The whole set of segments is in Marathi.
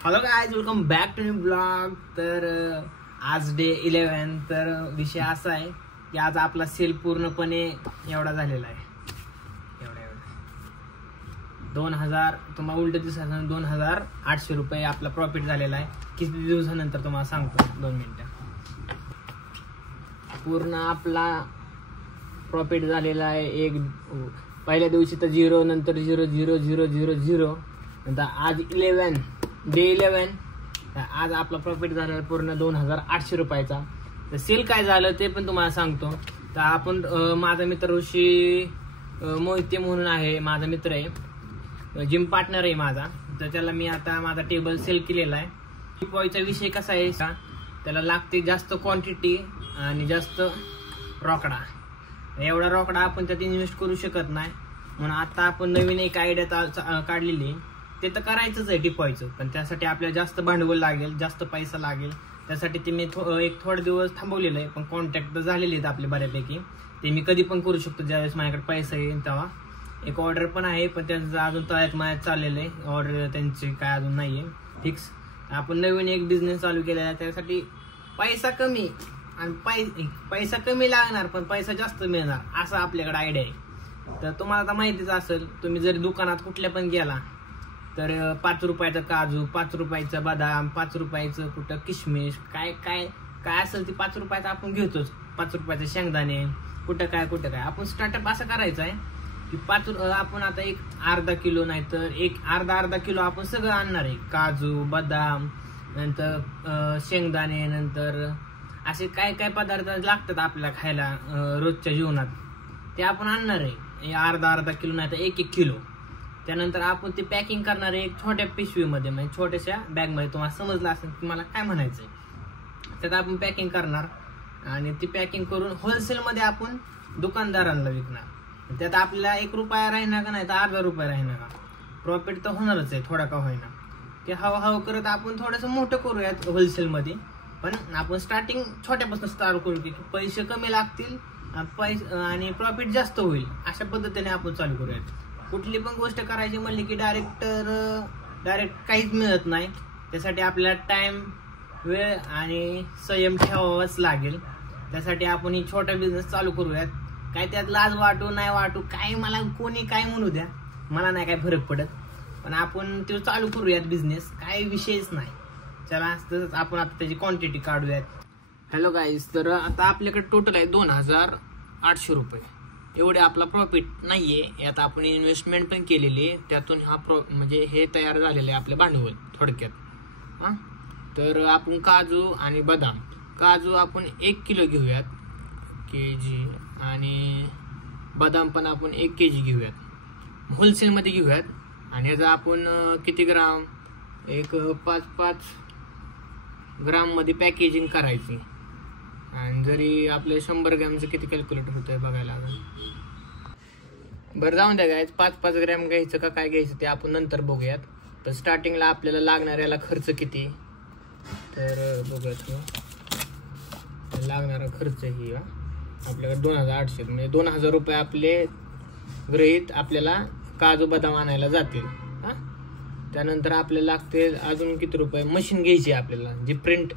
Hello guys, welcome back to new blog. तर आज डे 11। तर विषय असा आहे की आज आपला सेल पूर्णपणे एवढा झालेला आहे, एवढा 2000 तुम्हाला उलट दिसत 2800 रुपये आपला प्रॉफिट झालेला आहे। किती दिवसानंतर तुम्हाला सांगतो, 2 मिनिटं। पूर्ण आपला प्रॉफिट झालेला आहे एक पहिल्या दिवशी तर 0, नंतर 0 0 0 0 0, नंतर आज 11 डे 11। आज आपला प्रॉफिट झाला पूर्ण 2800 रुपयाचा। तर सेल काय झालं ते पण तुम्हाला सांगतो। तर आपण माझा मित्र ऋषी मोहिते म्हणून आहे, माझा मित्र आहे, जिम पार्टनर आहे माझा। तर त्याला मी आता माझा टेबल सेल केलेला आहे। टिपॉयचा विषय कसा आहे का, त्याला लागते जास्त क्वांटिटी आणि जास्त रोकडा। एवढा रोकडा आपण त्यात इन्व्हेस्ट करू शकत नाही, म्हणून आता आपण नवीन एक आयडिया काढलेली। ते तर करायचंच आहे टिपॉयचं, पण त्यासाठी आपल्याला जास्त भांडवल लागेल, जास्त पैसा लागेल। त्यासाठी ते मी थोडे दिवस थांबवलेलं आहे, पण कॉन्टॅक्ट तर झालेले आहेत आपले बऱ्यापैकी। ते मी कधी पण करू शकतो ज्यावेळेस माझ्याकडे पैसा येईल तेव्हा। एक ऑर्डर पण आहे, पण त्यांचं अजून तळ्यात माझ्यात चाललेलं आहे, ऑर्डर त्यांची काय अजून नाहीये फिक्स। आपण नवीन एक बिझनेस चालू केलेला आहे, त्यासाठी पैसा कमी आणि पैसा कमी लागणार पण पैसा जास्त मिळणार, असं आपल्याकडे आयडिया आहे। तर तुम्हाला आता माहितीच असेल, तुम्ही जर दुकानात कुठल्या पण गेला तर 5 रुपयाचा काजू, 5 रुपयाचा बदाम, 5 रुपयाचं कुठं किशमिश, काय काय काय असेल ते 5 रुपयाचं आपण घेतोच। 5 रुपयाचे शेंगदाणे, कुठं काय आपण स्टार्टअप असं करायचं आहे की आपण आता एक अर्धा किलो, नाही तर एक अर्धा किलो आपण सगळं आणणार आहे। काजू, बदाम, नंतर शेंगदाणे, नंतर असे काय काय पदार्थ लागतात आपल्याला खायला रोजच्या जीवनात, ते आपण आणणार आहे अर्धा किलो, नाही तर 1 किलो। त्यानंतर आपण ते पॅकिंग करणार आहे एक छोट्या पिशवीमध्ये, म्हणजे छोट्याशा बॅगमध्ये। तुम्हाला समजलं असेल की मला काय म्हणायचंय। त्यात आपण पॅकिंग करणार आणि ती पॅकिंग करून होलसेलमध्ये आपण दुकानदारांना विकणार। त्यात आपल्याला 1 रुपया राहिना का, नाही तर अर्धा रुपया राहिना का, प्रॉफिट तर होणारच आहे थोडा का होईना। ते हळूहळू करत आपण थोडंसं मोठं करूयात होलसेलमध्ये, पण आपण स्टार्टिंग छोट्यापासून स्टार्ट करू की पैसे कमी लागतील आणि प्रॉफिट जास्त होईल, अशा पद्धतीने आपण चालू करूयात। कुठली पण गोष्ट करायची म्हणली की डायरेक्ट काहीच मिळत नाही। त्यासाठी आपल्याला टाइम, वेळ आणि संयम ठेवावाच लागेल। त्यासाठी आपण ही छोटा बिझनेस चालू करूयात। काय त्यात लाज वाटू नाही वाटू, काय मला कोणी काय म्हणू द्या, मला नाही काय फरक पडत, पण आपण ते चालू करूयात बिझनेस, काही विषयच नाही। चला तसंच आपण आता त्याची क्वांटिटी काढूयात। हॅलो गाईज, तर आता आपल्याकडे टोटल आहे 2800 रुपये, एवढे आपला प्रॉफिट नाहीये। यात आपण इन्व्हेस्टमेंट पण केलेली, त्यातून हा म्हणजे हे तयार झालेलं आहे आपलं भांडवल थोडक्यात। तर आपण काजू आणि बदाम, काजू आपण 1 किलो घेऊयात केजी, आणि बदाम पण आपण 1 केजी घेऊयात, होलसेलमध्ये घेऊयात। आणि याचा आपण किती ग्राम, एक 5-5 ग्राम मध्ये पॅकेजिंग करायची। आणि जरी आपले 100 ग्रॅमचं किती कॅल्क्युलेटर होतंय बघायला लागेल। बरं जाऊन द्या गायज, 5-5 ग्रॅम घ्यायचं का काय घ्यायचं ते आपण नंतर बघूयात। तर स्टार्टिंगला आपल्याला लागणाऱ्याला खर्च किती, तर बघूयात। लागणारा खर्च ही आपल्याकडे 2800, म्हणजे 2000 रुपये आपले गृहीत आपल्याला काजू बदाम आणायला जातील। त्यानंतर आपल्याला लागते अजून किती रुपये, मशीन घ्यायची आपल्याला, जी प्रिंट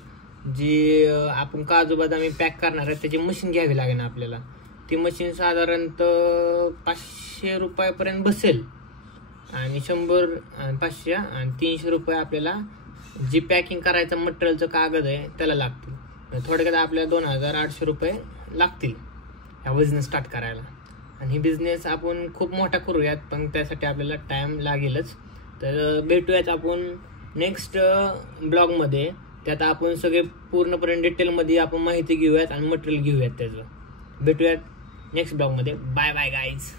जी आपण काजू बदामी पॅक करणार आहे त्याची मशीन घ्यावी लागेल आपल्याला। ती मशीन साधारणतः 500 रुपयापर्यंत बसेल, आणि 100, 500 आणि 300 रुपये आपल्याला जी पॅकिंग करायचं मटेरियलचं कागद आहे त्याला लागतील। थोडक्यात आपल्याला 2800 रुपये लागतील हा बिझनेस स्टार्ट करायला। आणि ही बिझनेस आपण खूप मोठा करूयात, पण त्यासाठी आपल्याला टाइम लागेलच। तर भेटूयात आपण नेक्स्ट ब्लॉगमध्ये, त्यात आपण सगळे पूर्णपणे डिटेलमध्ये आपण माहिती घेऊयात आणि मटेरियल घेऊयात त्याचं। भेटूयात नेक्स्ट ब्लॉगमध्ये। Bye bye guys.